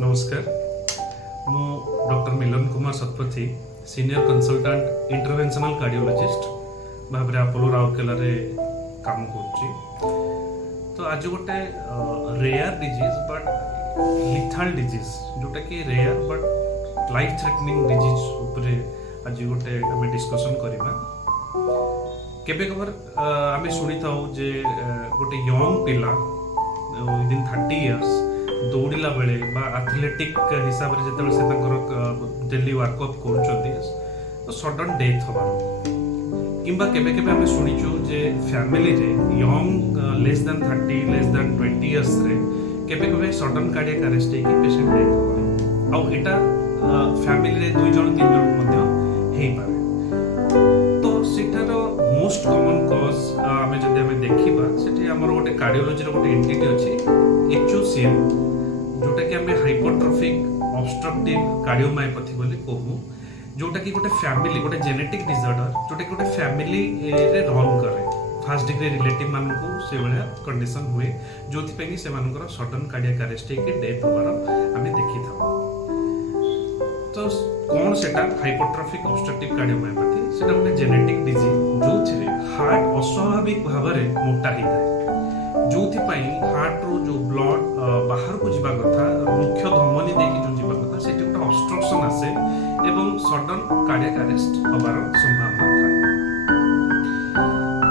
नमस्कार मु doctor Milan Kumar Satpathy senior consultant interventional cardiologist भाव अपोलो राउरकेला काम करुच्ची। तो आज गोटे rare disease but lethal disease जोटा कि rare but life threatening disease उपरे आज गोटे आम डिस्कसन करवा। केबे कबर आम शुणी था जे गोटे यंग पिला विदिन 30 इयर्स दौड़िला बेले बा एथलेटिक हिसाब से जिते से डेली वर्कआउट कर तो सडन डेथ हबार किंबा केबे केबे आम शुणीचु जे फैमिली रे young less than 30 less than 20 years रे केबे केबे सडन कार्डियक अरेस्ट होगी पेशेंट डेथ हबार आउ एटा फैमिली रे 2 जण 3 जण मध्य हेई पारे। तो सेटार मोस्ट कॉमन कॉज आमे जदि आमे देखिबा सेठी हमर गोटे कार्डियोलॉजी रो गोटे एंटिटी अछि एचओसीएम जोटा कि आम हाइपरट्रॉफिक ऑब्स्ट्रक्टिव कार्डियोमायोपैथी बोली कहूँ, जोटा कि गोटे फैमिली गोटे जेनेटिक डिसऑर्डर जोटा कि गोटे फैमिली रे रन करे फर्स्ट डिग्री रिलेटिव मानकू से भाया कंडीशन हुए जो से सडन कार्डियक अरेस्ट होकर डेथ होबार आम देखी था। तो कौन सेटा हाइपरट्रॉफिक ऑब्स्ट्रक्टिव कार्डियोमायोपैथी सेटा गोटे जेनेटिक डिजीज जो हार्ट अस्वाभाविक भाव में मोटा होता है जो हार्ट रो जो ब्लड बाहर को जीवा कथा मुख्य धमनी देकी जो जीवा कथा सेठी गोटे ऑब्स्ट्रक्शन आसे एवं सडन कार्डियक अरेस्ट होबार संभावना थाए।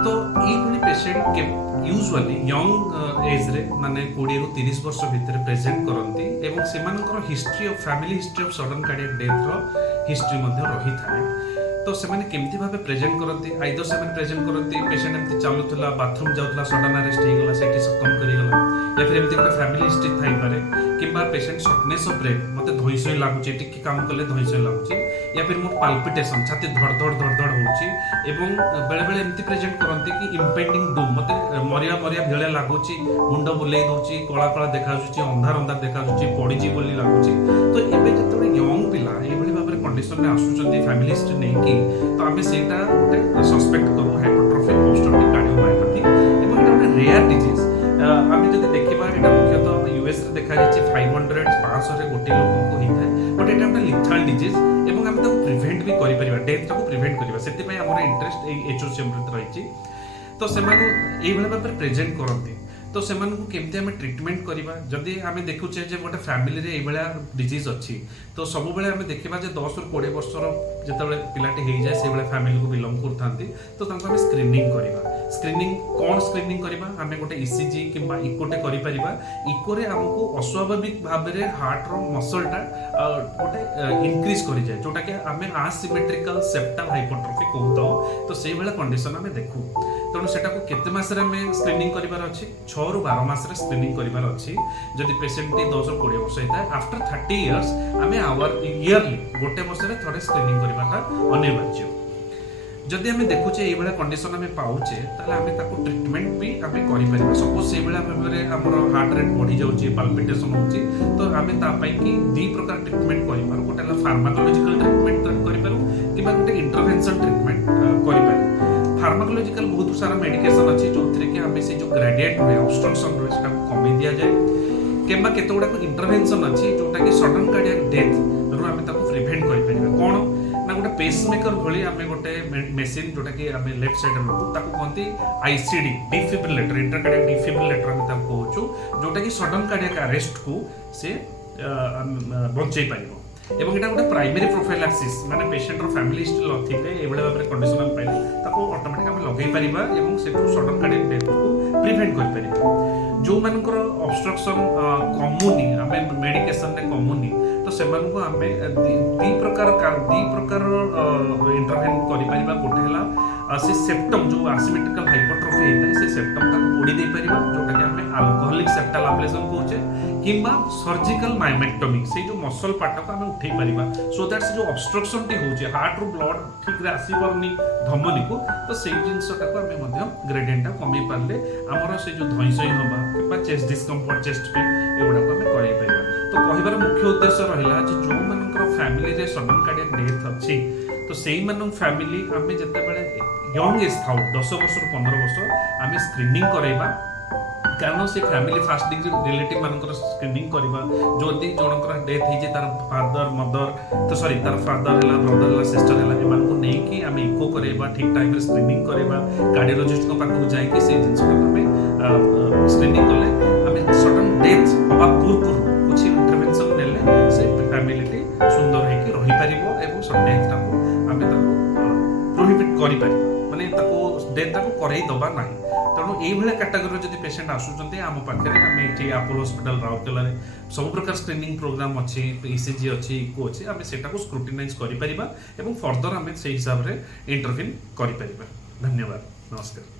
तो ये पेशेंट के यूजुअली यंग एज रे माने 20 रु 30 वर्ष भितर प्रेजेंट करंती एवं सेमानकर history of family history of sudden cardiac death रो हिस्ट्री मध्ये रही थाए। तो सेमाने केमती भाबे प्रेजेंट करंती आइदर सेमाने प्रेजेंट करंती पेशेंट एमती चालुथला बाथरूम जाउथला सडन अरेस्ट हे गला सेठी सकम करी गला या फिर एमती गोटे फैमिली हिस्ट्री थाई पारे किंबा पेशेंट शॉर्टनेस ऑफ ब्रेथ मते धोइसय लागुची टिकी काम कले धोइसय लागुची या फिर मोर पाल्पिटेशन छाती धड़ धड़ धड़ धड़ होउची एवं बेले बेले एमती प्रेजेंट करंती कि इंपेंडिंग डूम मते मरिया मरिया भेले लागुची मुंड बुलेई दोची कोला कोला देखा जाउची अंधार अंधार देखा जाउची पड़ी जी बोली लागुची। तो एबे जतबे यंग पिला एबे भाबरे कंडीशन में आसुचंती फैमिली हिस्ट्री नै कि तो आमे सेटा गोटे सस्पेक्ट करू हाइपरट्रॉफिक ऑब्स्ट्रक्टिव कार्डियोमायोपैथी एवं एटा गोटे रेयर डिजीज। आमे जदि देखिबा एटा मुख्यतः यूएस रे देखा जायछि 500 500 रे गोटे लोक को हिताय बट एटा गोटे लिथाल डिजीज एवं आमे ताको प्रिवेंट भी करि परिबा डेथ को प्रिवेंट करिबा सेति पय हमर इंटरेस्ट ए एचओसीएम रे रहिछि। तो सेमानु एई भले भाबरे प्रेजेंट करंती तो सेमानकु केमती आमे ट्रीटमेंट करिबा जदि आमे देखुचे जे गोटे फैमिली रे एबेला डिजीज अछि तो सब बेले आमे देखिबा जे 10 रु 20 वर्षर जेतेबेले पिलाटी हेइ जाय से बेले फैमिली को बिलोंग करथांती तो तांको आमे स्क्रीनिंग करिबा। स्क्रीनिंग कोन स्क्रीनिंग करिबा आमे गोटे ईसीजी किंबा इकोटे करि परिबा। इको रे हमको अस्वाभाविक भाव रे हार्ट रो मसलटा गोटे इंक्रीज करि जाय जोटा कि आमे असिमेट्रिकल सेप्टम हाइपरट्रॉफी कहूतो तो सेइ बेला कंडीशन आमे देखु तेणु सेटा को केते मास रे आमे स्क्रीनिंग करिबार अछि 6 रु 12 मास रे स्क्रीनिंग करिबार अछि। जदि पेशेंट टी 10 रु 20 वर्ष हेता आफ्टर 30 इयर्स आमे आवर इयरली गोटे वर्ष रे थोड़े स्क्रीनिंग करिबाटा अनिवार्य। जदि आमे देखुचे एई बेला कंडीशन आमे पाउचे ताले आमे ताको ट्रीटमेंट भी आमे करि परिबा। सपोज सेई बेला भाबरे हमर हार्ट रेट बढ़ी जाउची पाल्पिटेशन होउची तो आमे ता पई कि दी प्रकार ट्रीटमेंट करि पारू गोटे फार्माकोलॉजिकल ट्रीटमेंट करि पारू किबा गोटे इंटरवेंशन ट्रीटमेंट करि पारू। फार्माकोलॉजिकल बहुत सारा मेडिकेशन अच्छी जो कि हमें से जो ग्रेडिएंट हुए ऑब्स्ट्रक्शन रहे सेटा कमी दिया जाए केबा केते गुडा को इंटरवेंशन अच्छी जोटा कि सडन कार्डियक डेथ रो हमें ताको प्रिवेंट करि परिबा। कोन ना गोटे पेसमेकर भली हमें गोटे मशीन जोटा कि हमें लेफ्ट साइड रो ताको कहंती आईसीडी डिफिब्रिलेटर इंटरकार्डियक डिफिब्रिलेटर हम ताको कहउछु जोटा कि सडन कार्डियक अरेस्ट को से बंचै परिबो। एवं एटा गोटे प्राइमरी प्रोफाइलैक्सिस माने पेशेंट रो फैमिली हिस्ट्री लथिले एबळे भाबरे कंडीशन हम पाइले ताको ऑटोमेटिक हम लगै परिबा एवं सेटू सडन कार्डियक डेथ को प्रिवेंट कर परिबा। जो मानकर ऑब्स्ट्रक्शन कमुनी हमें मेडिकेशन ने कमुनी तो सेमान को हमें दी प्रकार इंटरवेन करि परिबा। गोटे हला से सेप्टम जो असिमेट्रिकल हाइपरट्रॉफी हेता से सेप्टम ताको पोडी दे परिबा जोटा कि हमें अल्कोहलिक सेप्टल एब्लेशन कहउचे किंबा सर्जिकल मायोमेक्टोमी से जो मसल पार्ट को हमें उठै परिबा सो दैट से जो ऑब्स्ट्रक्शन टी होउचे हार्ट रो ब्लड ठीक रे आसी परनी धमनी को तो से जिंसटा को हमें मध्य ग्रेडियंट कमी पारले हमर से जो धइसई होबा किंबा चेस्ट डिस्कम्फर्ट चेस्ट पेन एगुडा को हमें करै परिबा। तो कहिबार मुख्य उद्देश्य रहिला जे जो मानकर फैमिली रे सडन कार्डियक डेथ अछि तो सेई मानन फैमिली हमें जते बेले यंग एज थाउ 10 वर्ष रु 15 वर्ष हमें स्क्रीनिंग करैबा କାରଣ ସେ ଫ୍ୟାମିଲି ଫାଷ୍ଟ ଡିଗ୍ରୀ ରିଲେଟିଭ୍ ମାନଙ୍କର ସ୍କ୍ରିନିଂ କରିବା, ଯଦି ଜଣଙ୍କର ଡେଥ୍ ହେଇଛି ତାର ଫାଦର ମଦର ତାର ଫାଦର ହେଲା, ବ୍ରଦର ହେଲା, ସିଷ୍ଟର ହେଲା, ଏମାନଙ୍କୁ ନେଇକି ଆମେ ଇକୋ କରାଇବା, ଠିକ୍ ଟାଇମ୍ରେ ସ୍କ୍ରିନିଂ କରିବା, କାର୍ଡ଼ିଓଲୋଜିଷ୍ଟଙ୍କ ପାଖକୁ ଯାଇକି ସେଇ ଜିନିଷଟାକୁ ଆମେ ସ୍କ୍ରିନିଂ କଲେ ଆମେ ସଡନ୍ ଡେଥ୍ ହେବା ପୂର୍ବରୁ କିଛି ଇଣ୍ଟରଭେନସନ୍ ନେଲେ ସେ ଫ୍ୟାମିଲିଟି ସୁନ୍ଦର ହେଇକି ରହିପାରିବ ଏବଂ ଡେଥ୍ଟାକୁ ଆମେ ତାକୁ ପ୍ରୋହିବିଟ୍ କରିପାରିବା, ମାନେ ତାକୁ ଡେଥ୍ଟାକୁ କରେଇ ଦେବା ନାହିଁ। ତେଣୁ এইভাবে ক্যাটাগোরির যদি পেসেন্ট আসুଛନ୍ତି ଆମ ପାଖରେ, ଆମେ ଏଠି ଆପୋଲୋ ହସ୍ପିଟାଲ ରାଉରକେଲାରେ ସବୁ ପ୍ରକାର ସ୍କ୍ରିନିଂ ପ୍ରୋଗ୍ରାମ ଅଛି, ଇସିଜି ଅଛି, ଇକୋ ଅଛି, ଆମେ ସେଟାକୁ ସ୍କ୍ରୁଟିନାଇଜ୍ କରିପାରିବା ଏବଂ ଫର୍ଦର ଆମେ ସେଇ ହିସାବରେ ଇଣ୍ଟରଭିନ୍ କରିପାରିବା। ଧନ୍ୟବାଦ, ନମସ୍କାର।